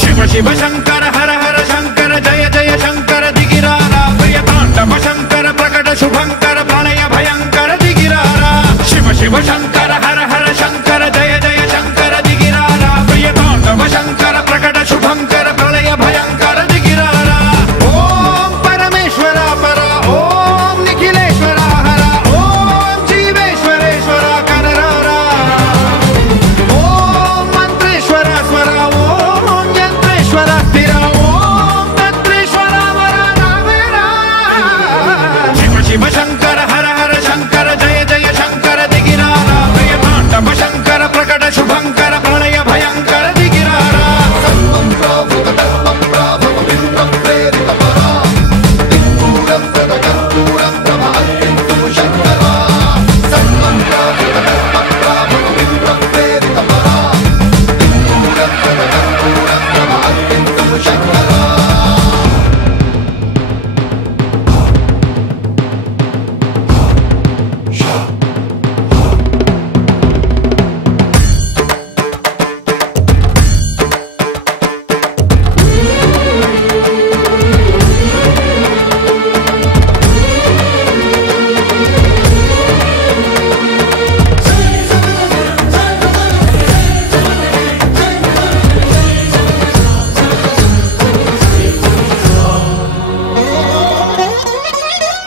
शिव शिव शंकर हर हर शंकर जय जय शंकर दिगिरारा प्रियतांडव शंकर प्रकट शुभंकर प्रणय भयंकर दिगिरारा शिव शिव शंकर हर हर शंकर जय जय शंकर दिगिरारा प्रियतांडव शंकर प्रकट शुभंकर प्रणय भयंकर दिगिरारा ओम परमेश्वरा परा ओम निखिलेश्वरा हरा ओम जीवेश्वरेश्वरा कररारा ओम मंत्रेश्वरा स्वरा ओम यंत्रेश्वरा स्थिरा ओम तंत्रेश्वरा वरा नावेरा शिव शिव शंकर हर हर शंकर जय जय शंकर दिगिरारा प्रियतांडव शंकर प्रकट शुभंकर प्रणय भयंकर दिगिरारा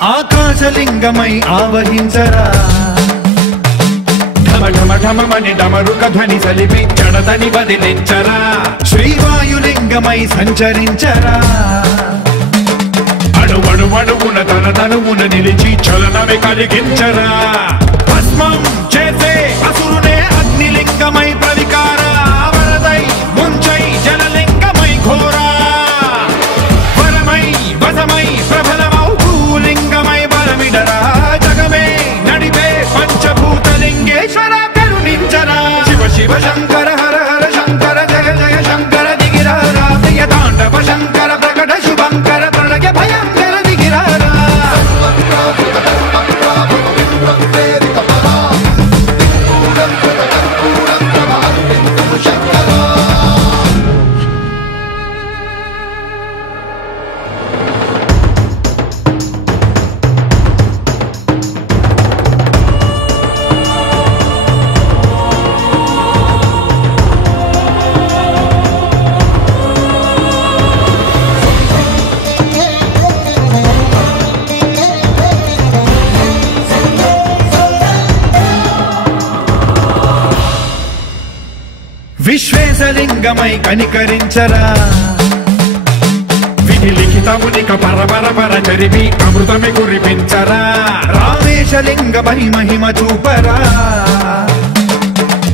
ఆకాశలింగమై ఆవహించరా ఢమ ఢమ ఢమమని డమరుక ధ్వని సలిపి చడతని వదిలించరా శ్రీవాయులింగమై సంచరించరా అణువణువున తన తనువున నిలిచి చలనమే కలిగించరా భస్మం చేసే అసురునే అగ్నిలింగమై ప్రవికార వరదై ముంచై జలలింగమై ఘోరా వరమై వసమై ప్రబలమౌ భూలింగమై బలమిడరా జగమే నడిపే పంచభూతలింగేశ్వర కరుణించరా శివ శివ శంకర హర హర శంకర జయ జయ శంకర దిగిరారా ప్రియతాండవ శంకర ప్రకట శుభంకర ప్రణయ భయంకర దిగిరారా విశ్వేశలింగమై కనికరించరా విధి లిఖితమునిక పరపర పర చరిమి అమృతమి కురిపించరా రామేశలింగమై మహిమ చూపరా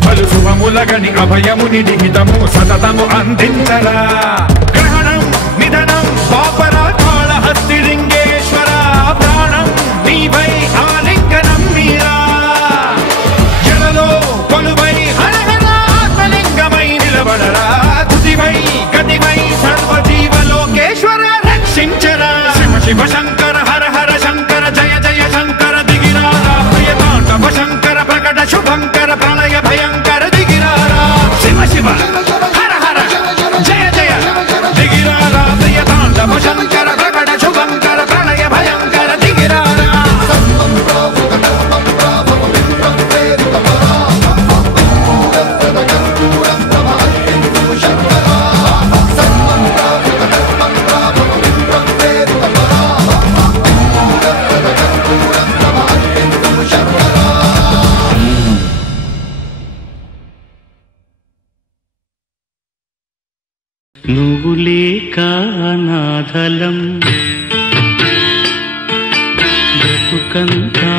పలు శుభములగని అభయముని లిఖితము సతతము అందించరా గ్రహణం నిధనం పాపరా కాళహస్తిలింగేశ్వర ప్రాణం నీవై ఆలింగనం మీరా జలలో కొలువై తుదివై గతివై సర్వజీవలోకేశ్వర రక్షించరా శివ శివ శంకర హర హర శంకర జయ జయ శంకర దిగిరారా ప్రియతాండవ శంకర ప్రకట శుభంకర ప్రళయ భయంకర దిగిరారా శివ శివ హర హర జయ జయ దిగిరారా ప్రియతాండవ శంకర ప్రకట శుభంకర ప్రళయ భయంకర దిగిరారా నువ్వు లేక అనాథలం బ్రతుకంతా